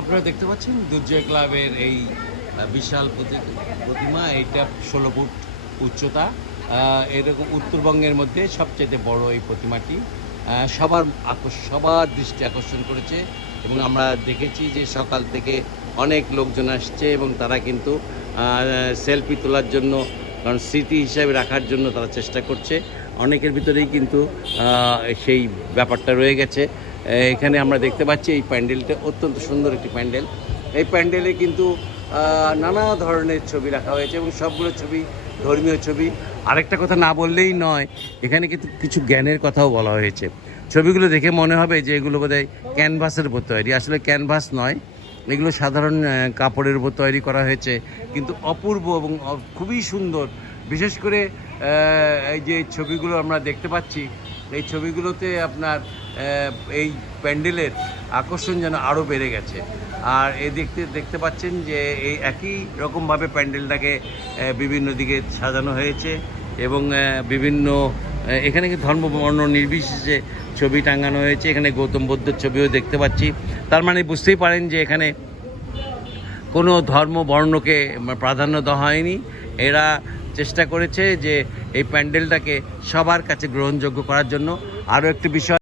আপনারা দেখতে পাচ্ছেন দুর্জয় ক্লাবের এই বিশাল প্রতিমা। এইটা 16 ফুট উচ্চতা। এরকম উত্তরবঙ্গের মধ্যে সবচেয়ে বড় এই প্রতিমাটি সবার দৃষ্টি আকর্ষণ করেছে। এবং আমরা দেখেছি যে সকাল থেকে অনেক লোকজন আসছে এবং তারা কিন্তু সেলফি তোলার জন্য, কারণ স্মৃতি হিসাবে রাখার জন্য তারা চেষ্টা করছে। অনেকের ভিতরেই কিন্তু সেই ব্যাপারটা রয়ে গেছে। এখানে আমরা দেখতে পাচ্ছি এই প্যান্ডেলটা অত্যন্ত সুন্দর একটি প্যান্ডেল। এই প্যান্ডেলে কিন্তু নানা ধরনের ছবি রাখা হয়েছে এবং সবগুলো ছবি ধর্মীয় ছবি। আরেকটা কথা না বললেই নয়, এখানে কিন্তু কিছু জ্ঞানের কথাও বলা হয়েছে। ছবিগুলো দেখে মনে হবে যে এগুলো বোধহয় ক্যানভাসের উপর তৈরি। আসলে ক্যানভাস নয়, এগুলো সাধারণ কাপড়ের উপর তৈরি করা হয়েছে, কিন্তু অপূর্ব এবং খুবই সুন্দর। বিশেষ করে এই যে ছবিগুলো আমরা দেখতে পাচ্ছি, এই ছবিগুলোতে আপনার এই প্যান্ডেলের আকর্ষণ যেন আরও বেড়ে গেছে। আর দেখতে পাচ্ছেন যে এই একই রকমভাবে প্যান্ডেলটাকে বিভিন্ন দিকে সাজানো হয়েছে এবং বিভিন্ন এখানে ধর্ম বর্ণ নির্বিশেষে ছবি টাঙানো হয়েছে। এখানে গৌতম বুদ্ধের ছবিও দেখতে পাচ্ছি। তার মানে বুঝতেই পারেন যে এখানে কোনো ধর্ম বর্ণকে প্রাধান্য দেওয়া হয়নি। এরা চেষ্টা করেছে যে এই প্যান্ডেলটাকে সবার কাছে গ্রহণযোগ্য করার জন্য। আরও একটি বিষয়